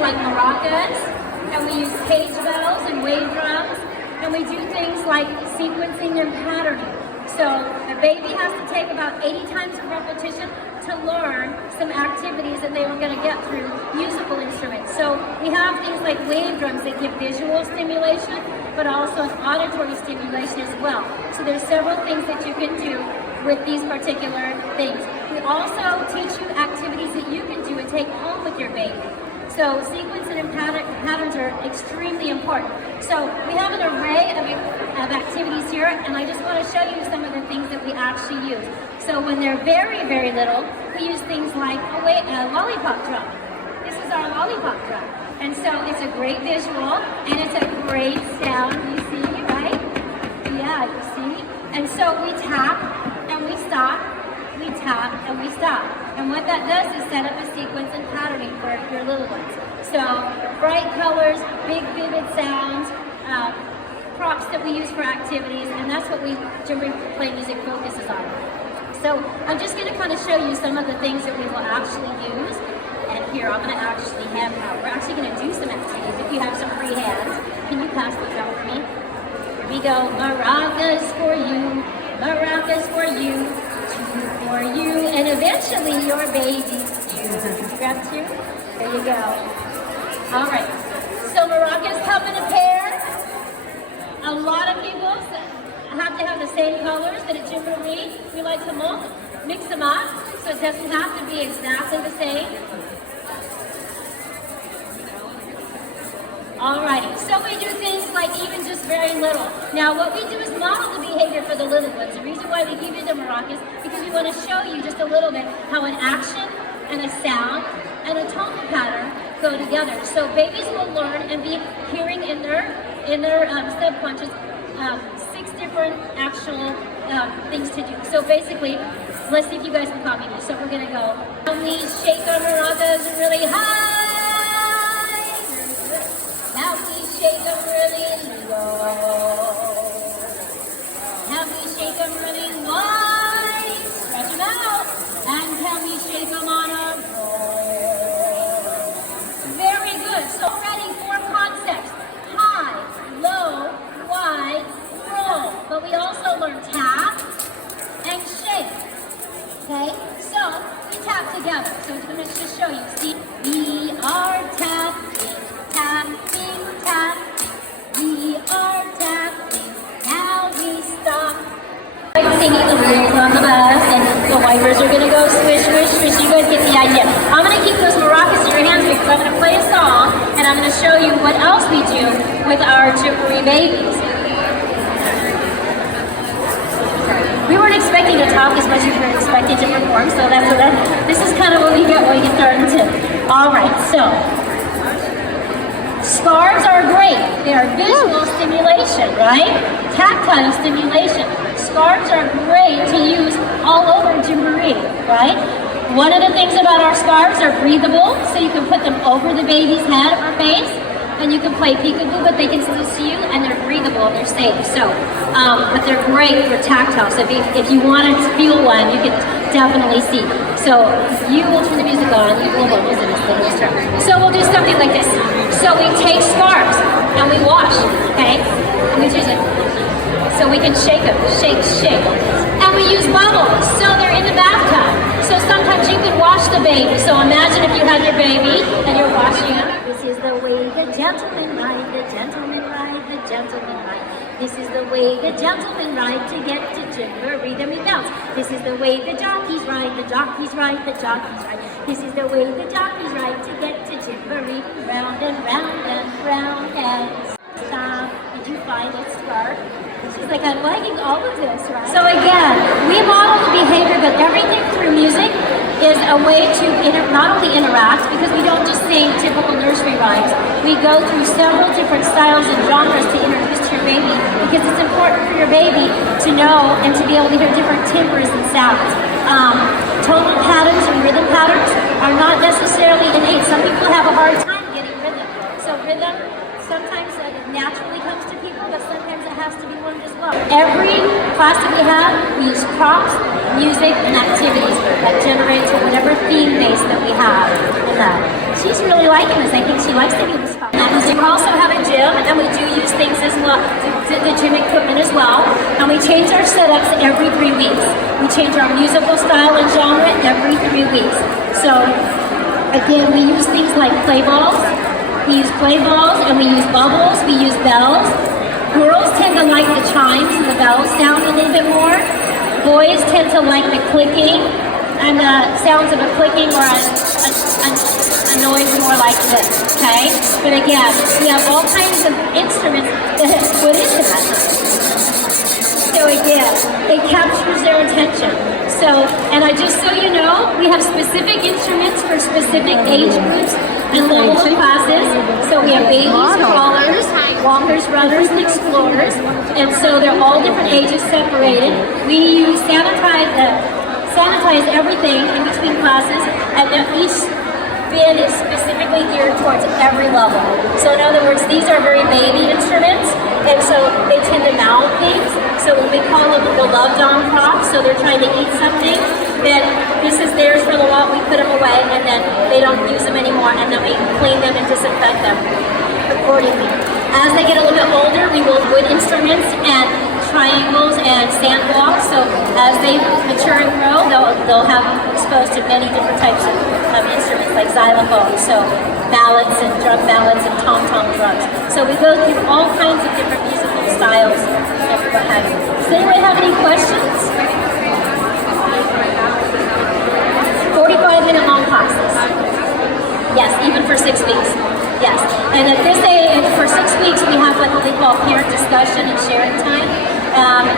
like maracas, and we use cage bells and wave drums, and we do things like sequencing and patterning. So a baby has to take about 80 times of repetition to learn some activities that they were going to get through musical instruments. So we have things like wave drums that give visual stimulation, but also an auditory stimulation as well. So there's several things that you can do with these particular things. We also teach you activities that you can do and take home with your baby. So sequencing and patterns are extremely important. So we have an array of activities here, and I just want to show you some of the things that we actually use. So when they're very, very little, we use things like a lollipop drum. This is our lollipop drum. And so it's a great visual, and it's a great sound, you see, right? Yeah, you see? And so we tap, and we stop, we tap, and we stop. And what that does is set up a sequence and patterning for your little ones. So bright colors, big vivid sounds, props that we use for activities, and that's what Gymboree Play Music focuses on. So I'm just going to kind of show you some of the things that we will actually use. And here, I'm going to actually hand out. We're actually going to do some activities. If you have some free hands, can you pass these out for me? Here we go. Maracas for you, maracas for you, two for you, and eventually your baby. Grab two. There you go. All right. So maracas come in a pair. A lot of people have to have the same colors, but at Gymboree, we like to mix them up, so it doesn't have to be exactly the same. Alrighty, so we do things like even just very little. Now what we do is model the behavior for the little ones. The reason why we give you the maracas, because we want to show you just a little bit how an action and a sound and a tonal pattern go together. So babies will learn and be hearing in their subconscious 6 different actual things to do. So basically, let's see if you guys can copy me. So we're gonna go, and we shake our maracas really high. Now we shake them really low. Now we shake them really wide. Stretch them out. And can we shake them on a roll? Very good. So already 4 concepts. High, low, wide, roll. But we also learn tap and shake. Okay? So we tap together. So I'm going to just show you. See? We are tapping, tapping, tapping. We are tapping. Now we stop. Singing the lyrics on the bus, and the wipers are going to go swish, swish, swish. You guys get the idea. I'm going to keep those maracas in your hands because I'm going to play a song, and I'm going to show you what else we do with our Gymboree babies. We weren't expecting to talk as much as we were expecting to perform, so this is kind of what we get when we get started too. All right, so scarves are great. They are visual stimulation, right? Tactile stimulation. Scarves are great to use all over Gymboree, right? One of the things about our scarves are breathable, so you can put them over the baby's head or face, and you can play peekaboo, but they can still see you, and they're breathable and they're safe. So, but they're great for tactile. So if you want to feel one, you can definitely see. So you will turn the music on. You will listen to this. So we'll do something like this. So we take scarves and we wash, okay? And we use it. So we can shake them, shake, shake. And we use bubbles, so they're in the bathtub. So sometimes you can wash the baby. So imagine if you had your baby and you're washing him. This is the way the gentleman ride, the gentleman ride, the gentleman ride. This is the way the gentleman ride to get to Gymboree. Then we bounce. This is the way the jockeys ride, the jockeys ride, the jockeys ride. This is the way the jockeys ride to get to Gymboree. Round and round and round and stop. Did you find a scarf? She's like, I'm liking all of this, right? So again, we model the behavior, but everything through music is a way to not only interact, because we don't just sing typical nursery rhymes. We go through several different styles and genres to introduce to your baby, because it's important for your baby to know and to be able to hear different timbres and sounds. Tonal patterns and rhythm patterns are not necessarily innate. Some people have a hard time getting rhythm. So rhythm sometimes naturally comes to people, but sometimes it has to be learned as well. Every class that we have, we use props, music, and activities that generate to whatever theme base that we have. And she's really liking this. I think she she likes to use fun. We also have a gym, and we do use things as well, the gym equipment as well. And we change our setups every 3 weeks. We change our musical style and genre every 3 weeks. So again, we use things like play balls. We use play balls, and we use bubbles. We use bells. Girls tend to like the chimes and the bells sound a little bit more. Boys tend to like the clicking and the sounds of a clicking or a noise more like this, okay? But again, we have all kinds of instruments that have put into that. So again, it captures their attention. So, and just so you know, we have specific instruments for specific age groups and levels of classes. So we have babies, crawlers, walkers, runners, and explorers. And so they're all different ages separated. We use sanitize everything in between classes, and then each bin is specifically geared towards every level. So in other words, these are very baby instruments, and so they tend to mouth things. So when we call them the love-dom props, so they're trying to eat something, then this is theirs for the lot, we put them away, and then they don't use them anymore, and then we clean them and disinfect them accordingly. As they get a little bit older, we will wood instruments and triangles and sandblocks. So as they mature and grow, they'll have exposed to many different types of instruments like xylophones, so mallets and drum mallets and tom-tom drums. So we go through all kinds of different musical styles and what have you. Does anybody have any questions? 45-minute long classes. Yes, even for 6 weeks. Yes, and at this age, for 6 weeks, we have what we call parent discussion and sharing time.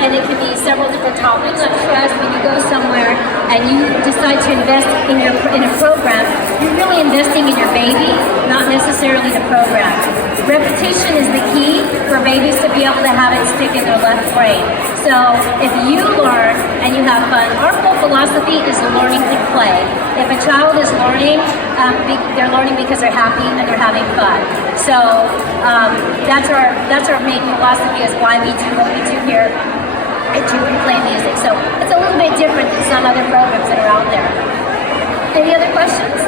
And it can be several different topics. I'm stressed when you go somewhere and you decide to invest in a program, you're really investing in your baby, not necessarily the program. Repetition is the key for babies to be able to have it stick in their left brain. So if you learn and you have fun, our whole philosophy is learning to play. If a child is learning, they're learning because they're happy and they're having fun. So that's our main philosophy, is why we do what we do here at Gymboree Play Music. So it's a little bit different than some other programs that are out there. Any other questions?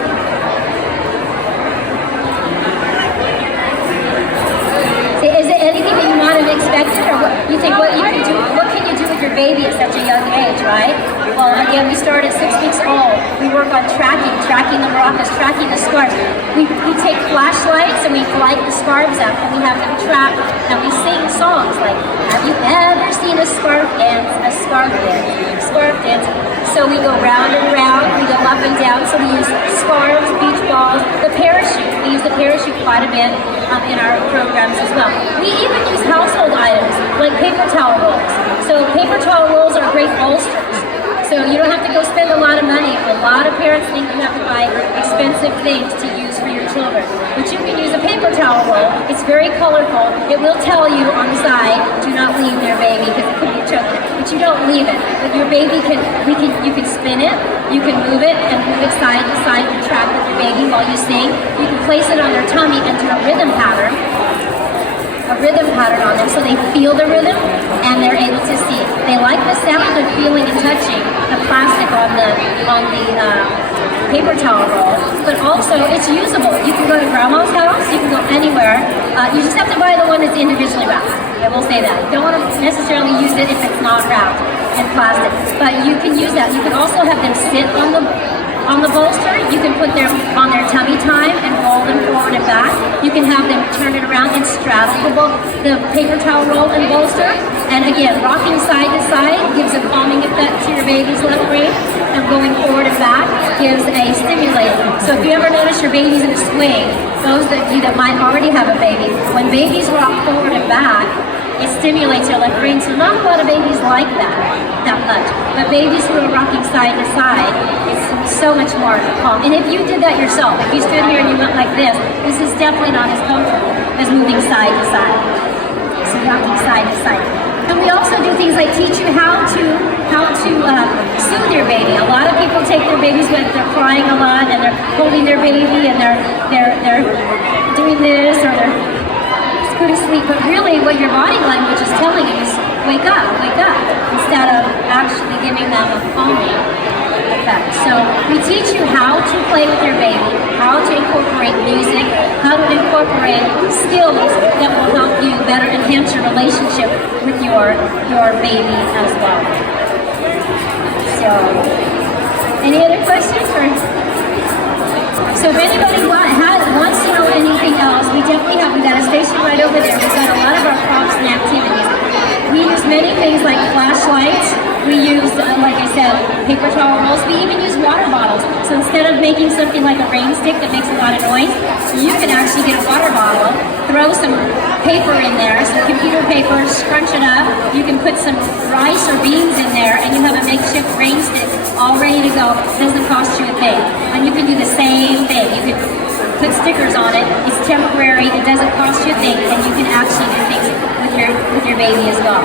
Is there anything that you might have expected, or what you think what you can do? What can you do with your baby at such a young age, right? Well, again, we start at 6 weeks old. We work on tracking the maracas, tracking the scarves. We take flashlights and we light the scarves up, and we have them track, and we sing songs like, "Have you ever seen a scarf dance? A scarf dance, scarf dance." So we go round and round, we go up and down. So we use scarves, beach balls, the parachute. We use the parachute quite a bit in our programs as well. We even use household items like paper towel rolls. So paper towel rolls are great bolsters. So you don't have to go spend a lot of money. A lot of parents think you have to buy expensive things to use for your children. But you can use a paper towel roll. It's very colorful. It will tell you on the side, do not leave their baby, because it could be choking. But you don't leave it. But your baby you can spin it, you can move it and move it side to side and track with your baby while you sing. You can place it on their tummy and do a rhythm pattern on them, so they feel the rhythm and they're able to see. They like the sound of feeling and touching the plastic on the paper towel roll, but also it's usable. You can go to grandma's house, you can go anywhere. You just have to buy the one that's individually wrapped. I will say that. You don't want to necessarily use it if it's not wrapped in plastic, but you can use that. You can also have them sit on the bolster. You can put them on their tummy time and roll them forward and back. You can have them turn it around and straddle the paper towel roll and bolster. And again, rocking side to side gives a calming effect to your baby's left brain, and going forward and back gives a stimulator. So if you ever notice your baby's in a swing, those of you that might already have a baby, when babies rock forward and back, it stimulates your left brain. So not a lot of babies like that much. But babies who are rocking side to side, it's so much more calm. And if you did that yourself, if you stood here and you went like this is definitely not as comfortable as moving side to side. So rocking side to side. And we also do things like teach you how to soothe your baby. A lot of people take their babies when they're crying a lot and they're holding their baby and they're doing this, or they're go to sleep, but really what your body language is telling you is wake up, instead of actually giving them a calming effect. So we teach you how to play with your baby, how how to incorporate music, how to incorporate skills that will help you better enhance your relationship with your baby as well. So, any other questions? So if anybody wants to know anything else, we definitely have, we got a station right over there. We've got a lot of our props and activities. We use many things like flashlights. We use, like I said, paper towel rolls. We even use water bottles. So instead of making something like a rain stick that makes a lot of noise, you can actually get a water bottle, throw some paper in there, some computer paper, scrunch it up. You can put some rice or beans in there, and you have a makeshift rain stick all ready to go. It doesn't cost you a thing. And you can do the same thing. You can put stickers on it. It's temporary. It doesn't cost you a thing, and you can actually do things with your baby as well.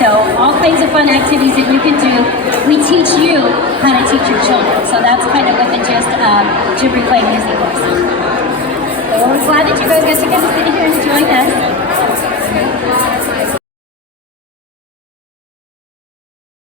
So all kinds of fun activities that you can do. We teach you how to teach your children. So that's kind of what the gist of Gymboree Play Music is. So we're glad that you guys get to come sit here and join us.